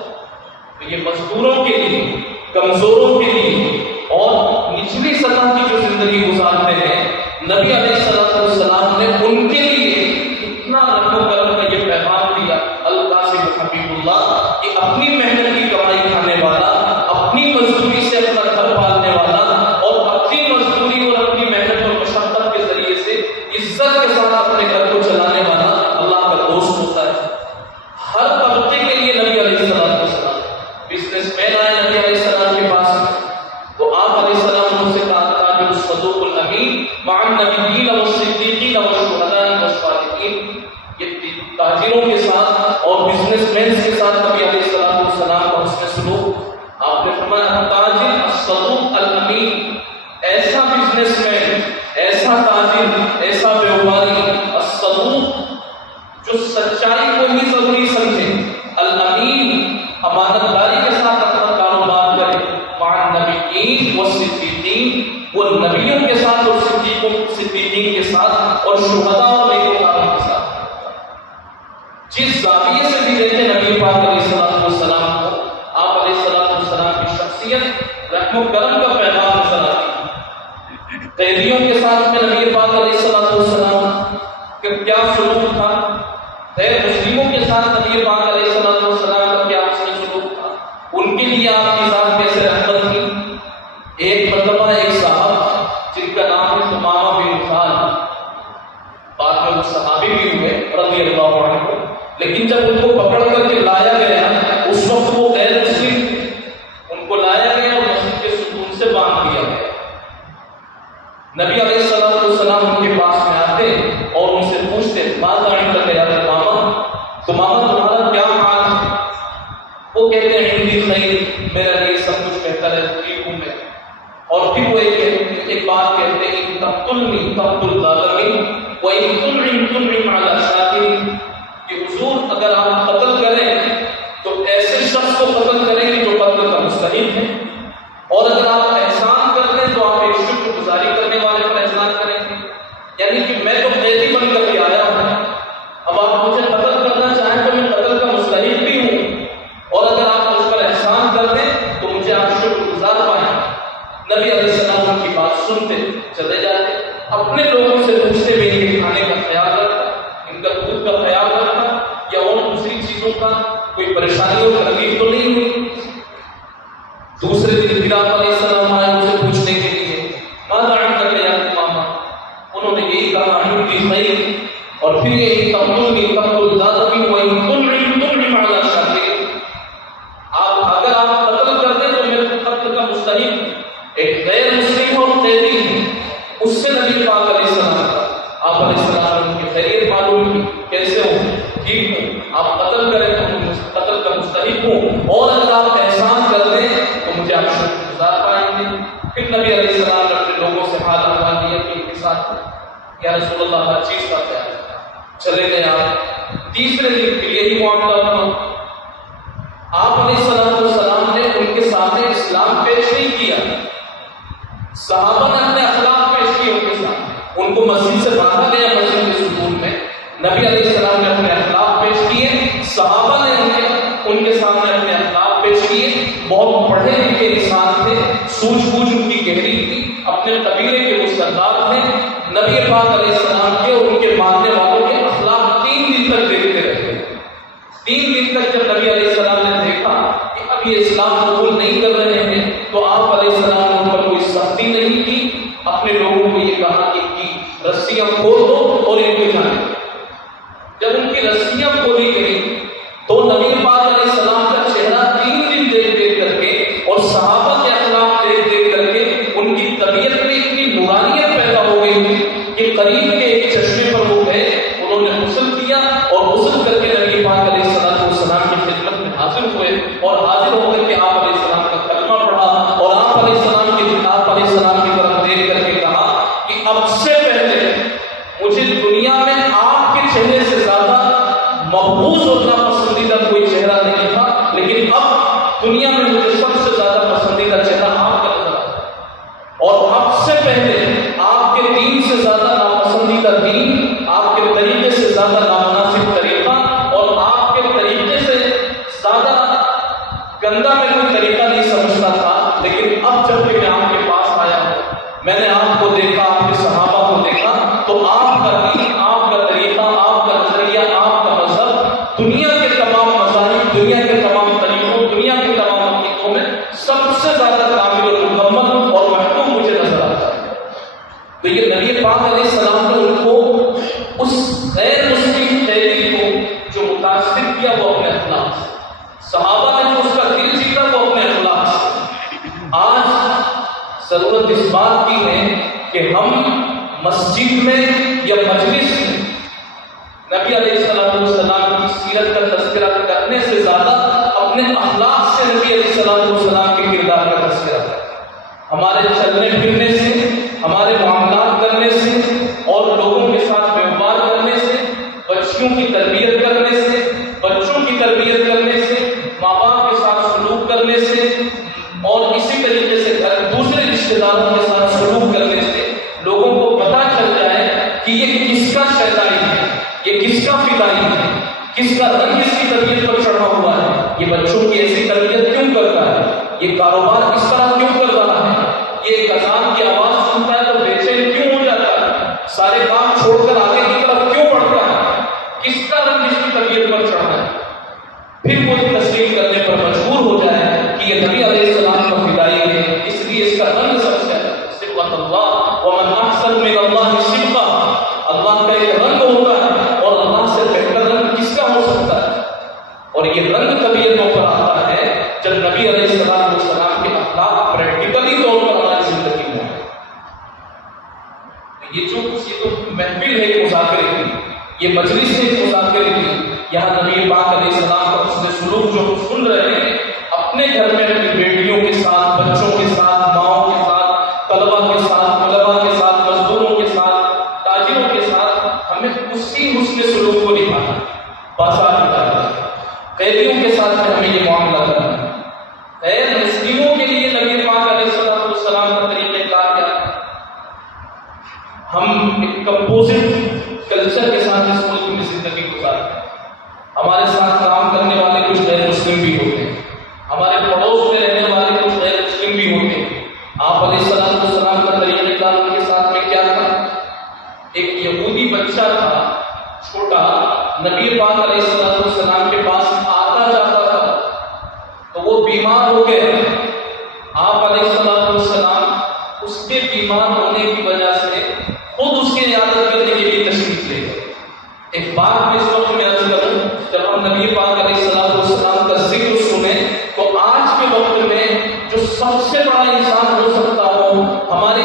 تو یہ مزدوروں کے لیے، کمزوروں کے لیے اور نچلی سطح کی جو زندگی گزارتے ہیں، نبی علیہ السلام نے ان کے لیے اتنا رحم و کرم کا یہ پیغام دیا القاسم حبیب اللہ کہ اپنی محنت کی کمائی کھانے والا، اپنی مزدوری سے اپنا گھر پالنے والا اور اپنی مزدوری اور اپنی محنت اور مشقت کے ذریعے سے عزت کے ساتھ اپنے گھر کو چلانے والا اللہ کا دوست ہوتا ہے. ہر طبقے کے لیے نبی علیہ السلام بزنس مین آئے نبی علیہ السلام کے پاس تو آپ علیہ السلام ان سے کہا تھا کہ الصدوق الامین مع النبیین والصدیقین والشہداء والصالحین. یہ تاجروں کے ساتھ اور بزنس مینز کے ساتھ نبی علیہ السلام کا حسن سلوک. آپ نے فرمایا تاجر الصدوق الامین، ایسا بزنس مین، ایسا تاجر، ایسا بیوپاری الصدوق جو سچائی کو ہی ضروری سمجھے، الامین امانت داری کے ساتھ اپنا کاروبار کرے، مع النبیین والصدیقین وہ نبیوں کے ساتھ اور صدیقین کے ساتھ اور شہداء اور نیکوکاروں کے ساتھ. جس زاویے سے بھی دیکھیں نبی پاک علیہ السلام کو، آپ علیہ السلام کی شخصیت رحم و کرم کا پیغام نظر آتی ہے. قیدیوں کے ساتھ میں نبی پاک علیہ السلام کا کیا سلوک تھا، غیر مسلموں کے ساتھ نبی پاک علیہ السلام کا کیا سلوک تھا، ان کے لیے آپ کی ذات کیسے رحمت تھی. ایک مرتبہ ایک صاحب جن کا نام ہے تمامہ بن خال، بعد میں وہ صحابی بھی ہوئے رضی اللہ عنہ، لیکن جب ان کو پکڑ کر کے لایا گیا اس وقت وہ غیر مسلم تھے. ان کو لایا گیا اور مسجد کے ستون سے باندھ دیا گیا. نبی علیہ السلام ان کے پاس میں آتے اور ان سے پوچھتے ماذا عندک یا تمامہ تمہارا کیا حال ہے؟ وہ کہتے ہیں عندی خیر، میرا لیے سب کچھ بہتر ہے، ٹھیک ہوں میں. اور پھر وہ ایک بات کہتے ہیں ان تقتلنی تقتل ظالمین وان تنعم علی شاکرین، کہ حضور اگر آپ قتل کریں تو ایسے شخص کو قتل کریں گے جو قتل کا مستحق ہے، اور اگر آپ احسان کر دیں تو آپ ایک شکر گزاری کرنے والے پر احسان کریں گے. یعنی کہ میں تو قیدی بن کر کے آیا ہوں، اب آپ مجھے قتل کرنا چاہیں تو میں قتل کا مستحق بھی ہوں، اور اگر آپ مجھ پر احسان کر دیں تو مجھے آپ شکر گزار پائیں. نبی علیہ السلام کی بات سنتے چلے جاتے، اپنے لوگوں سے پوچھتے بھی ان کے کھانے کا خیال رکھا، ان کا خود کا خیال رکھا یا اور دوسری چیزوں کا کوئی پریشانی اور تکلیف تو نہیں ہوئی. دوسرے دن پھر آپ علیہ السلام آئے ان سے پوچھنے کے لیے ماذا عندک یا تمامہ، انہوں نے یہی کہا عندی خیر، اور پھر یہی تقتلنی تقتل ظالمین وان تنعم علی شاکرین، اگر آپ قتل کر دیں تو میں قتل کا مستحق ہوں. ایک غیر مسلم اور قیدی ہے، اس سے نبی پاک علیہ السلام کا آپ علیہ السلام نے ان کی خیریت معلوم کی، کیسے ہوں، ٹھیک ہوں، آپ قتل کریں تو میں قتل کا مستحق ہوں، اور اگر آپ احسان کر دیں تو مجھے آپ شکر گزار پائیں گے. پھر نبی علیہ السلام نے اپنے لوگوں سے حال احوال دیا کہ ان کے ساتھ یا رسول اللہ ہر چیز کا خیال ہے. چلے گئے آپ. تیسرے دن پھر یہی معاملہ ہوا. آپ علیہ السلام نے ان کے سامنے اسلام پیش نہیں کیا، صحابہ نے اپنے اخلاق پیش کیے ان کے ساتھ. ان کو مسجد سے باندھا گیا مسجد کے ستون میں، نبی علیہ السلام نے اپنے اخلاق پیش کیے، صحابہ نے ان کے سامنے اپنے اخلاق پیش کیے. بہت پڑھے لکھے انسان تھے، سوجھ بوجھ ان کی گہری تھی، اپنے قبیلے کے وہ سردار تھے. نبی پاک علیہ السلام کے اور ان کے ماننے والوں کے اخلاق 3 دن تک دیکھتے رہتے. 3 دن تک جب نبی علیہ السلام نے دیکھا کہ اب یہ اسلام قبول نہیں کر رہے ہیں تو آپ علیہ السلام نے ان پر کوئی سختی نہیں کی، اپنے لوگوں کو یہ کہا کہ ان کی رسیاں کھول دو اور ان کو جانے. جب ان کی رسیاں کھولی گئی تو نبی پاک علیہ السلام کا چہرہ 3 دن دیکھ کر کے اور صحابہ کے اخلاق دیکھ کر کے ان کی طبیعت میں اتنی نورانیت پیدا ہو گئی کہ قریب کے چہرے سے زیادہ مقبوض اور ناپسندیدہ کوئی چہرہ نہیں تھا، لیکن اب دنیا میں مجھے سب سے زیادہ پسندیدہ چہرہ آپ کا نظر آتا ہے، اور اب سے پہلے آپ کے دین سے زیادہ ناپسندیدہ دین، آپ کے طریقے سے زیادہ نامناسب طریقہ، اور آپ کے طریقے سے زیادہ گندا میں کوئی طریقہ نہیں سمجھتا تھا، لیکن اب جب کہ میں آپ کے پاس آیا ہوں، میں نے آپ کو دیکھا، آپ کے صحابہ کو دیکھا، تو آپ کا دین، آپ کا طریقہ، آپ کا نظریہ، آپ کا مذہب دنیا کے تمام مذاہب، دنیا کے تمام طریقوں، دنیا کے تمام عقیدوں میں سب سے زیادہ کامل اور مکمل اور محکوم مجھے نظر آتا ہے۔ تو یہ نبی پاک علیہ السلام نے ان کو اس غیر مسلم تحریک کو جو متاثر کیا وہ اپنے اخلاق سے، صحابہ نے جو اس کا دل جیتا وہ اپنے اخلاق سے۔ آج ضرورت اس بات کی ہے کہ ہم مسجد میں یا مجلس میں نبی علیہ السلام کی سیرت کا تذکرہ کرنے سے زیادہ اپنے اخلاق سے نبی علیہ السلام کے کردار کا تذکرہ کریں۔ ہمارے چلنے پھرنے سے، ہمارے معاملات کرنے سے، اور لوگوں کے ساتھ ویوہار کرنے سے، بچوں کی تربیت کرنے سے، بچوں کی تربیت کرنے سے، ماں باپ کے ساتھ سلوک کرنے سے، اور اسی طریقے سے دوسرے رشتے داروں کے ساتھ سلوک کرنے سے لوگوں کو پتہ چل جائے کہ یہ کس کا شیطانی ہے، یہ کس کا فدائی ہے، کس کا رنگ اس کی طبیعت پر چڑھا ہوا ہے، یہ بچوں کی ایسی تربیت کیوں کرتا ہے، یہ کاروبار اس طرح کیوں کر رہا ہے، یہ ایک اذان کی آواز سنتا ہے تو بے چین کیوں ہو جاتا ہے، سارے کام چھوڑ کر آگے کی طرف کیوں بڑھتا ہے، کس کا رنگ اس کی طبیعت پر چڑھا ہے، پھر وہ تسلیم کرنے پر مجبور ہو جائے کہ یہ نبی علیہ السلام کا فدائی ہے، اس لیے اس کا رنگ سب سے صبغۃ اللہ ومن احسن من اللہ صبغہ، اللہ کا ایک رنگ ہوتا ہے، اور اللہ سے بہتر رنگ کس کا ہو سکتا ہے، اور یہ رنگ طبیعتوں پر آتا ہے جب نبی علیہ السلام کے اخلاق پریکٹیکلی طور پر ہماری زندگی میں ہے۔ یہ جو محفل ہے مذاکرے کی، یہ مجلس ہے مذاکرے کی، یہاں نبی پاک علیہ السلام کا حسن سلوک جو سن رہے ہیں، اپنے گھر میں اپنی بیٹیوں کے ساتھ، بچوں کے ساتھ، ماؤں کے ساتھ، طلبا کے ساتھ، طلبا کے ساتھ، مزدوروں کے ساتھ، تاجروں کے ساتھ، ہمیں اسی حسن سلوک کو نبھانا، بازار میں جانا، قیدیوں کے ساتھ میں ہمیں یہ معاملہ کرنا ہے۔ غیر مسلموں کے لیے نبی پاک علیہ السلام کا طریقہ کار کیا ہے؟ ہم ایک کمپوزٹ کلچر کے ساتھ اس ملک میں زندگی گزارتے ہیں۔ ہمارے ساتھ کام کرنے والے کچھ غیر مسلم بھی ہوتے ہیں، ہمارے پڑوس میں رہنے والے کچھ غیر مسلم بھی ہوتے ہیں۔ آپ علیہ السلام کا طریقہ کار ان کے ساتھ میں کیا تھا؟ ایک یہودی بچہ تھا چھوٹا، نبی پاک علیہ السلام کے پاس آتا جاتا تھا، تو وہ بیمار ہو گئے۔ آپ علیہ السلام اس کے بیمار ہونے کی وجہ سے خود اس کی عیادت کرنے کے لیے تشریف لے گئے۔ ایک بات میں اس وقت میں عرض کروں، جب ہم نبی پاک علیہ السلام کا ذکر سنیں تو آج کے وقت میں جو سب سے بڑا انسان ہو سکتا ہو، ہمارے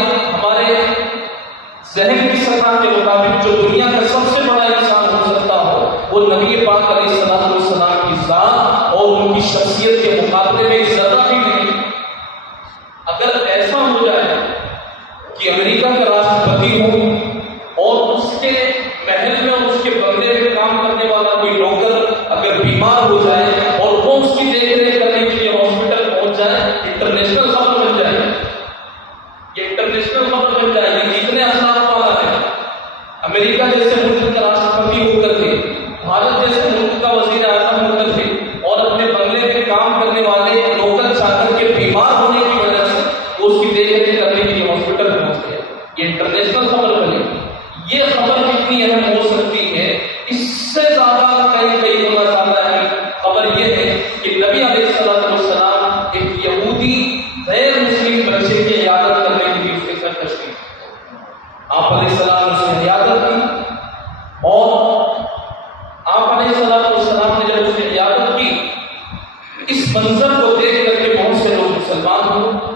ذہن کی سطح کے مطابق جو دنیا کا سب سے بڑا انسان ہو سکتا ہو، وہ نبی پاک علیہ السلام کی ذات اور ان کی شخصیت کے مقابلے میں ذرہ بھی نہیں۔ اگر ایسا ہو جائے کہ امریکہ کا راشٹرپتی ہو اور اس کے محل میں اور اس کے بنگلے میں کام کرنے والا کوئی نوکر اگر بیمار ہو جائے اور وہ اس کی دیکھ ریکھ کرنے کے لیے ہاسپٹل پہنچ جائے، انٹرنیشنل خبر بن جائے، یہ انٹرنیشنل خبر بن جائے گی کتنے اخلاق والا ہے۔ امریکہ جیسے ملک کا راشٹرپتی ہو کر کے، بھارت جیسے ملک کا وزیر اعظم ہو کر کے، اور اپنے بنگلے میں کام کرنے والے نوکر چاکر کے بیمار ہونے کی وجہ سے وہ اس کی دیکھ ریکھ کرنے کے لیے ہاسپٹل پہنچ گئے، یہ انٹرنیشنل خبر بنے گی۔ یہ خبر کتنی اہم ہو سکتی ہے، اس سے زیادہ کئی گنا زیادہ اہم خبر یہ ہے کہ نبی علیہ السلام ایک یہودی غیر مسلم بچے کی عیادت کرنے کے لیے اس کے ساتھ تشریف، آپ علیہ السلام نے اس کی عیادت کی، اور آپ علیہ السلام نے جب اس کی عیادت کی، اس منظر کو دیکھ کر کے بہت سے لوگ مسلمان ہوئے۔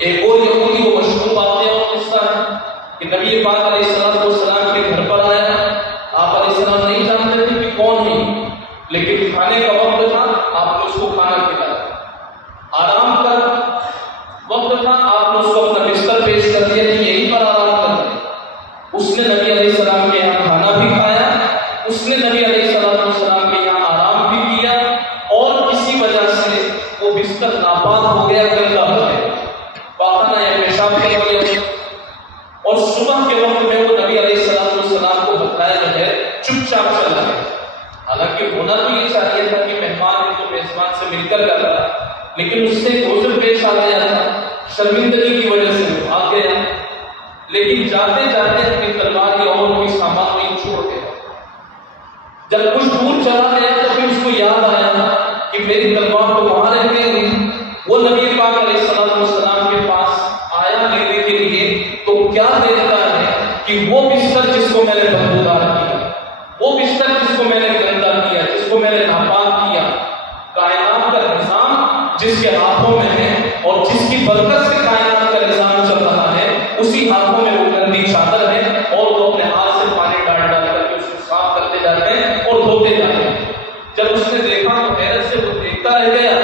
ایک اور یہودی وہ مشہور واقعہ اور قصہ ہے کہ نبی پاک علیہ السلام کے گھر پر آیا، آپ علیہ السلام نہیں جانتے تھے کہ کون ہے، لیکن کھانے کا وقت تھا، آپ نے اس کو کھانا کھلایا، آرام کا وقت تھا، آپ نے اس کو اپنا بستر پیش کر دیا کہ یہیں پر آرام کر دیں۔ اس نے نبی علیہ السلام کے یہاں کھانا بھی چپ چاپ چلا گیا. حالانکہ ہونا تو یہ چاہیے تھا کہ مہمان ہے تو میزبان سے مل کر کرتا، لیکن اس سے عذر پیش آ گیا تھا، شرمندگی کی وجہ سے وہ بھاگ گیا. لیکن جاتے جاتے اپنی تلوار یا اور کوئی سامان نہیں چھوڑ گیا. جب کچھ دور چلا گیا تو پھر اس کو یاد آیا کہ میری تلوار تو وہاں رہ گئی. وہ نبی پاک علیہ السلام کے پاس آیا لینے کے لیے، تو کیا دیکھتا ہے کہ وہ بستر جس کو میں نے بدبودار کیا، وہ بستر جس کو میں نے گندا کیا، جس کو میں نے ناپاک کیا، کائنات کا نظام جس کے ہاتھوں میں ہے اور جس کی برکت سے کائنات کا نظام چل رہا ہے، اسی ہاتھوں میں وہ گندی چادر ہے اور وہ اپنے ہاتھ سے پانی ڈال ڈال کر کے اس کو صاف کرتے جاتے ہیں اور دھوتے جاتے ہیں. جب اس نے دیکھا تو حیرت سے وہ دیکھتا رہ گیا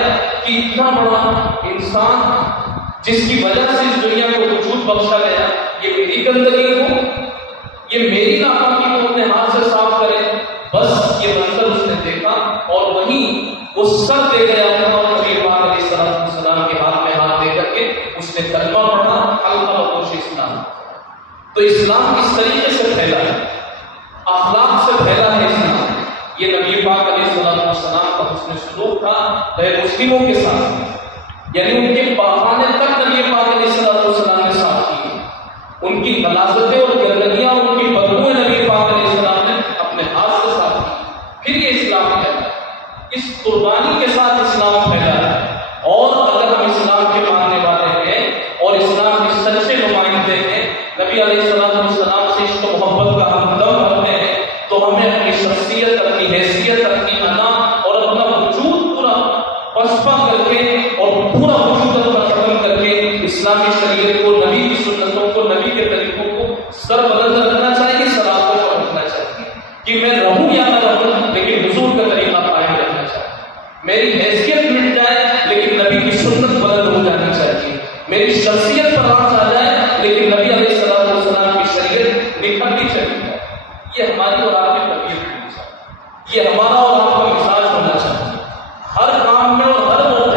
کہ اتنا بڑا انسان جس کی وجہ سے اس دنیا کو وجود بخشا گیا، یہ میری گندگی کو، یہ میری ناپاکی کو اپنے ہاتھ سے صاف کرے. بس یہ منظر اس نے دیکھا اور وہیں وہ سر دے گیا اور نبی پاک علیہ السلام کے ہاتھ میں ہاتھ دے کر کے اس نے کلمہ پڑھا، حلقہ بپوش اسلام. تو اسلام اس طریقے سے پھیلا ہے، اخلاق سے پھیلا ہے اسلام. یہ نبی پاک علیہ السلام کا حسن سلوک تھا غیر مسلموں کے ساتھ، یعنی ان کے پاخانے تک نبی پاک علیہ السلام نے صاف کی، ان کی غلاظتیں اور گندگیاں اور ان کی بدبوئیں نبی پاک علیہ السلام نے اپنے ہاتھ سے صاف کی. پھر یہ اسلام پھیلا، اس قربانی کے ساتھ اسلام پھیلا ہے. اور اگر ہم اسلام کے ماننے والے ہیں اور اسلام کے سچے نمائندے ہیں، نبی علیہ السلام سے عشق و محبت کا ہمدم کرتے ہیں، تو ہمیں اپنی شخصیت، اپنی حیثیت، اپنی انا اور اپنا وجود پورا پسپا کر کے اور پورا وجود اپنا ختم کر کے اسلامی شریعت کو، نبی کی سنتوں کو، نبی کے طریقوں کو سر بلند رکھنا چاہیے، سراتوں پر رکھنا چاہیے کہ میں رہوں یا نہ رہوں لیکن حضور کا طریقہ قائم رکھنا چاہیے. میری حیثیت مٹ جائے لیکن نبی کی سنت بلند ہو جانی چاہیے. میری شخصیت پر آنچ آ جائے لیکن نبی علیہ السلام کی شریعت نکھرتی چلی جائے. یہ ہماری اور آپ کی طبیعت ہونی چاہیے، یہ ہمارا اور آپ کا مزاج ہونا چاہیے. ہر کام میں اور ہر موقع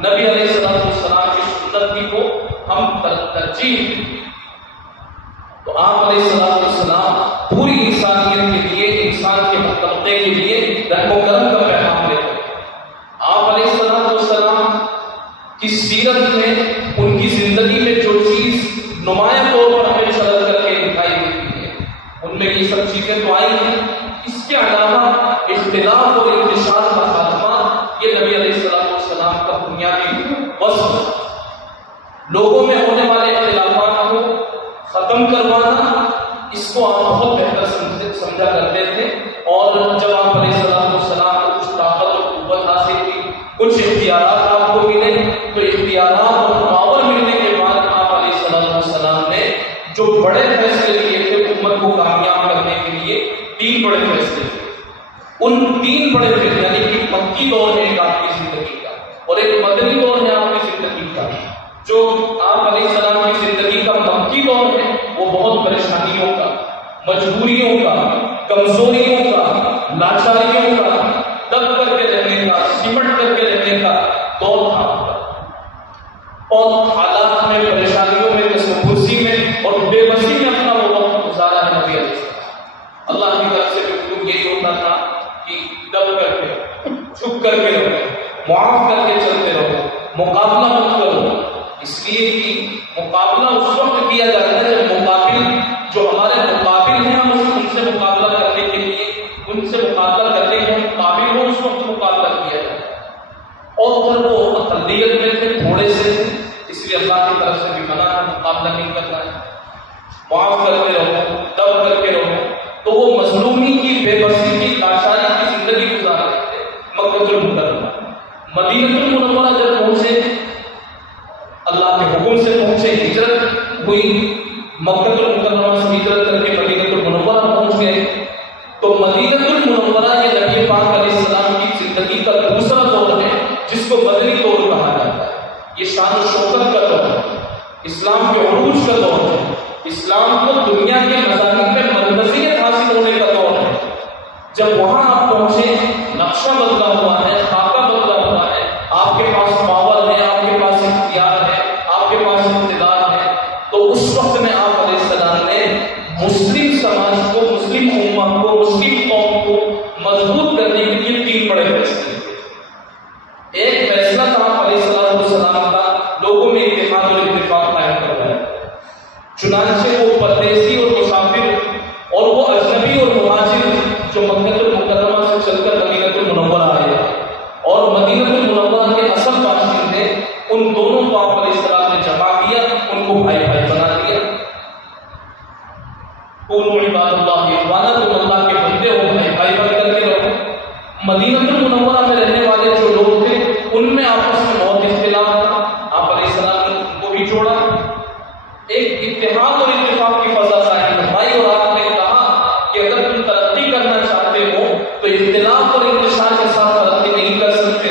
نبی علیہ السلام کی سنت کو ہم ترجیح دیں. تو آپ علیہ السلام پوری انسانیت کے لیے، انسان کے طبقے کے لیے رحم و کرم کا پیغام دیتے ہیں. آپ علیہ السلام کی سیرت میں، ان کی زندگی میں جو چیز نمایاں طور پر ہمیں چل کر کے دکھائی دیتی ہے، ان میں یہ سب چیزیں تو آئی ہیں. اس کے علاوہ اختلاف اور انتشار کا خاتمہ یہ نبی علیہ السلام کا بنیادی وصف ہے. لوگوں میں ہونے والے اختلافات کو ختم کروانا، اس کو آپ بہت بہتر سمجھا کرتے تھے. اور جب آپ علیہ السلام کو کچھ طاقت اور قوت حاصل ہوئی، کچھ اختیارات آپ کو ملے، تو اختیارات اور پاور ملنے کے بعد آپ علیہ السلام نے جو بڑے فیصلے لیے تھے امت کو کامیاب کرنے کے لیے، 3 بڑے فیصلے تھے. ان 3 بڑے فیصلے یعنی کہ مکی دور ہے ایک آپ کی زندگی کا اور ایک مدنی دور ہے آپ کی زندگی کا. جو آپ علیہ السلام کی زندگی کا مکی دور ہے وہ بہت پریشانیوں کا، مجبوریوں کا، کمزوریوں کا، لاچاریوں کا، دب کر کے رہنے کا، سمٹ کر کے رہنے کا دور تھا. اور حالات میں، پریشانیوں میں، کسوپرسی میں اور بے بسی میں اپنا وہ وقت گزارا ہے نبی علیہ السلام. اللہ کی طرف سے حکم یہی ہوتا تھا کہ دب کر کے، جھک کر کے رہو، معاف کر کے چلتے رہو، مقابلہ مت کرو. اس لیے کہ مقابلہ اس وقت کیا جاتا ہے جب مقابل جو ہمارے مقابل ہیں، ہم ان سے مقابلہ کرنے کے لیے، ان سے مقابلہ کرنے کے ہم قابل ہوں، اس وقت مقابلہ کیا جاتا ہے. اور پھر وہ اقلیت میں تھے، تھوڑے سے تھے، اس لیے اللہ کی طرف سے بھی منع ہے، مقابلہ نہیں کرنا ہے. معاف کرتے رہو، دب کر کے رہو. تو وہ مظلومی کی، بے بسی کی، لاچاری کی زندگی گزار رہے تھے. مکہ المکرمہ، مدینہ المنورہ جب پہنچے، اللہ کے حکم سے پہنچے، ہجرت ہوئی، مکہ المکرمہ سے ہجرت کر کے مدینہ المنورہ پہنچ گئے. تو مدینہ المنورہ یہ نبی پاک علیہ السلام کی زندگی کا دوسرا دور ہے جس کو مدنی دور کہا جاتا ہے. یہ شان و شوکت کا دور ہے، اسلام کے عروج کا دور ہے، اسلام کو دنیا کے مذاہب میں مرکزیت حاصل ہونے کا دور ہے. جب وہاں آپ پہنچے، نقشہ بدلا ہوا ہے، خاکہ بدلا ہوا ہے، آپ کے پاس پاور ہے، آپ کے پاس اختیار ہے، آپ کے پاس اقتدار ہے. تو اس وقت میں آپ علیہ السلام نے مسلم سماج کو، مسلم امت کو، مسلم قوم کو مضبوط کرنے کے لیے 3 بڑے فیصلے. ایک فیصلہ تھا علیہ السلام کا لوگوں میں اتحاد اور اتفاق قائم کروایا. چنانچہ وہ پردیسی اور مسافر اور وہ اجنبی اور مہاجر جو مکہ المکرمہ سے چل کر مدینہ المنورہ آئے اور مدینہ المنورہ کے اصل باشندے، ان دونوں کو آپ علیہ السلام نے جمع کیا، ان کو بھائی بھائی بنا دیا. کونوا عباد اللہ اخوانا، تم اللہ کے بندے ہو، بھائی بھائی بن کر کے رہو. مدینہ المنورہ میں رہنے والے جو لوگ تھے ان میں آپس میں بہت اختلاف تھا. آپ علیہ السلام نے ان کو بھی جوڑا، ایک اتحاد اور اتفاق کی فضا قائم فرمائی، اور آپ نے کہا کہ اگر تم ترقی کرنا چاہتے ہو تو اختلاف اور انتشار کے ساتھ ترقی نہیں کر سکتے.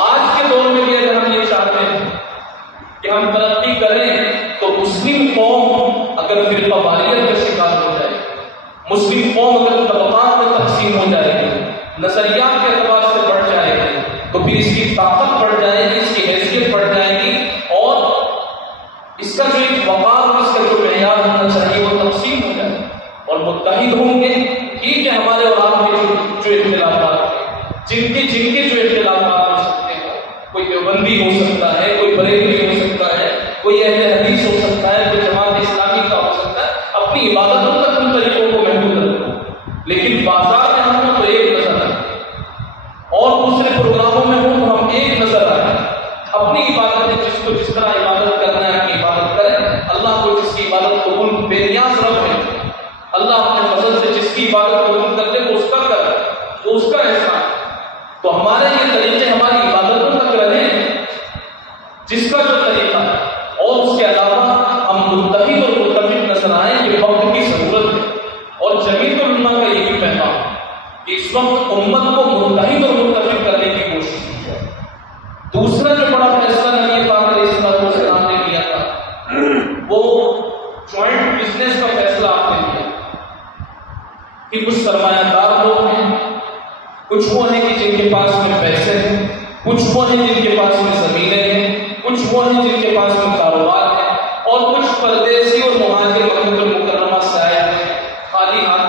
آج کے دور میں بھی اگر ہم یہ چاہتے ہیں کہ ہم ترقی کریں تو مسلم قوم اگر فرقہ واریت کا شکار ہو جائے، مسلم قوم اگر طبقات میں تقسیم ہو جائے گی، نظریات کے اعتبار سے بڑھ جائے گی، تو پھر اس کی طاقت بڑھ جائے گی، اس کی حیثیت بڑھ جائے گی، اور اس کا جو ایک وقار اور اس کا جو معیار ہونا چاہیے وہ تقسیم ہو جائے اور متحد ہوں گے. ٹھیک ہے، ہمارے اور آپ کے جو اختلافات ہیں، جن کے جو اختلافات ہو سکتے ہیں، کوئی دیوبندی ہو سکتا ہے، کوئی بریلوی ہو سکتا ہے، کوئی اہل حدیث ہو سکتا ہے، کوئی جماعت اسلامی کا ہو سکتا ہے، اپنی عبادتوں تک ان طریقوں کو محدود رکھو، لیکن بازار میں ہم تو ایک نظر آئے اور دوسرے پروگراموں میں ہوں تو ہم ایک نظر آئے. اپنی عبادت میں جس کو جس طرح عبادت کرنا ہے اپنی عبادت کرے. اللہ کو جس کی عبادت قبول، بے نیاز رب ہے، اللہ اپنے فضل سے جس کی عبادت قبول کر دے وہ اس کا کر، وہ اس کا احسان. تو ہمارے یہ طریقے ہماری عبادتوں تک رہیں جس کا جو طریقہ ہے، اور اس کے علاوہ ہم متحد اور متفق نظر آئیں. یہ وقت کی ضرورت ہے، اور جمیع علماء کا یہ بھی پیغام کہ اس وقت امت کو متحد اور متفق کرنے کی کوشش کی جائے. دوسرا جو بڑا فیصلہ نبی پاک علیہ السلام نے لیا تھا وہ جوائنٹ بزنس کا فیصلہ آپ نے لیا کہ کچھ سرمایہ دار لوگ ہیں، کچھ وہ ہیں کہ جن کے پاس میں پیسے ہیں، کچھ وہ ہیں جن کے پاس میں زمینیں ہیں، کچھ وہ ہیں جن کے پاس میں کاروبار ہے، اور کچھ پردیسی اور مہاجر مکہ المکرمہ سے آئے ہیں خالی ہاتھ.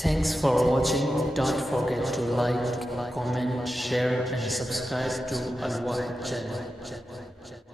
Thanks for watching. Don't forget to like, comment, share and subscribe to Al Wahid channel.